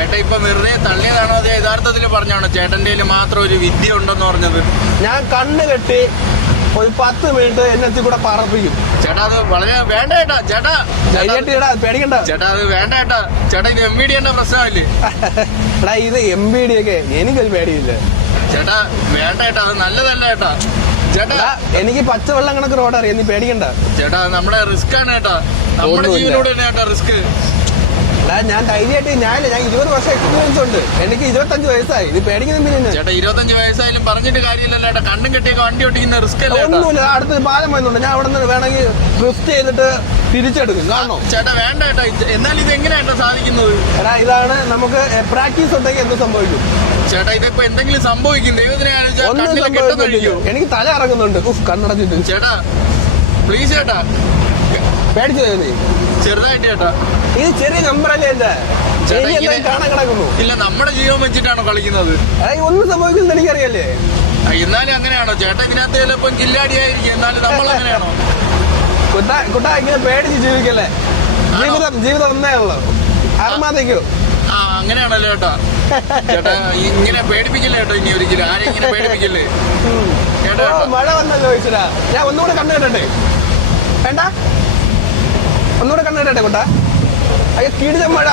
ചേട്ടൻ ഇപ്പൊ വെറുതെ തള്ളിയതാണോ അതോ യഥാർത്ഥത്തിൽ പറഞ്ഞാണോ ചേട്ടൻ്റെ മാത്രം ഒരു വിദ്യ ഉണ്ടെന്ന് പറഞ്ഞത്? ഞാൻ കണ്ണ് കെട്ടി ഒരു 10 മിനിറ്റ് എന്നെത്തി കൂടെ പറപ്പിക്കും. ചേട്ടാ അത് വളരെ വേണ്ട ചേട്ടാ. ചേട്ടാ പേടിക്കണ്ട ചേട്ടാ, അത് വേണ്ട ചേട്ടാ. ചേട്ടാ ഇത് MBD പ്രശ്നമല്ലേ? എടാ ഇത് MBD ഒക്കെ എനിക്കൊരു പേടിയില്ല ചേട്ടാ. വേണ്ട ചേട്ടാ, അത് നല്ലതല്ല ചേട്ടാ. ചേട്ടാ എനിക്ക് പച്ചവെള്ളം കണക്ക് റോഡ് അറിയാം, നീ പേടിക്കണ്ട ചേട്ടാ. നമ്മുടെ റിസ്ക് ആണ് ചേട്ടാ, നമ്മുടെ ജീവനോട് തന്നെ ചേട്ടാ റിസ്ക്. ഞാൻ ധൈര്യമായിട്ട് ഞാൻ 20 വർഷം എക്സ്പീരിയൻസ് ഉണ്ട്, എനിക്ക് 25 വയസ്സായി. ഇത് പേടിക്കുന്ന ചേട്ടാ 25 വയസ്സായാലും പറഞ്ഞിട്ട് കാര്യമില്ലല്ലോ ചേട്ടാ. കണ്ടും കെട്ടിയൊക്കെ വണ്ടി ഓടിക്കുന്ന റിസ്ക് അല്ലേ? ഒന്നുമില്ല, അടുത്ത് പാലം വരുന്നുണ്ട്, ഞാൻ അവിടെ നിന്ന് വേണമെങ്കിൽ ഡ്രിഫ്റ്റ് ചെയ്തിട്ട് തിരിച്ചെടുക്കും. കാണോ ചേട്ടാ? വേണ്ട ചേട്ടാ. എന്നാൽ ഇത് എങ്ങനെയാ സാധിക്കുന്നത്? എടാ ഇതാണ് നമുക്ക് പ്രാക്ടീസ് ഉണ്ടെങ്കിൽ എന്ത് സംഭവിക്കും ചേട്ടാ? ഇതിപ്പോ എന്തെങ്കിലും സംഭവിക്കും, ദൈവത്തിനെ ആലോചിച്ചാൽ. എനിക്ക് തല ഇറങ്ങുന്നുണ്ട് കണ്ണടച്ചിട്ട്. ചേട്ടാ പ്ലീസ് ചേട്ടാ. പേടിച്ചു നീ ചെറുതായിട്ട് ചേട്ടാ. ഇത് ചെറിയ നമ്പറല്ലേ എന്റെ കാണാൻ കിടക്കുന്നു. ഇല്ല, നമ്മുടെ ജീവൻ വെച്ചിട്ടാണോ കളിക്കുന്നത്? ഒന്നും സംഭവിക്കുന്നത് എനിക്കറിയല്ലേ. എന്നാലും അങ്ങനെയാണോ ചേട്ടാ? ഇതിനകത്ത് ചിലപ്പോ കില്ലാടിയായിരിക്കും, എന്നാലും നമ്മൾ അങ്ങനെയാണോ? കുട്ടാ ഇങ്ങനെ പേടിച്ച് ജീവിക്കല്ലേ. ജീവിതം ഒന്നേ ഉള്ളു, അർമാതയ്ക്കോ. അങ്ങനെയാണല്ലോ ചേട്ടാ. ചേട്ടാ ഇങ്ങനെ പേടിപ്പിക്കില്ലേ ചേട്ടാ, ഇനി ഒരിക്കലും ആരെയും ഇങ്ങനെ പേടിപ്പിക്കില്ലേ ചേട്ടാ? മഴ വന്നല്ലോ ചോദിച്ചാ. ഞാൻ ഒന്നുകൂടെ കണ്ണു കേട്ടെ. വേണ്ട, ഒന്നുകൂടെ കണ്ണു കേട്ടെ കുട്ടാ. അയ്യോ കിടിലം മഴ.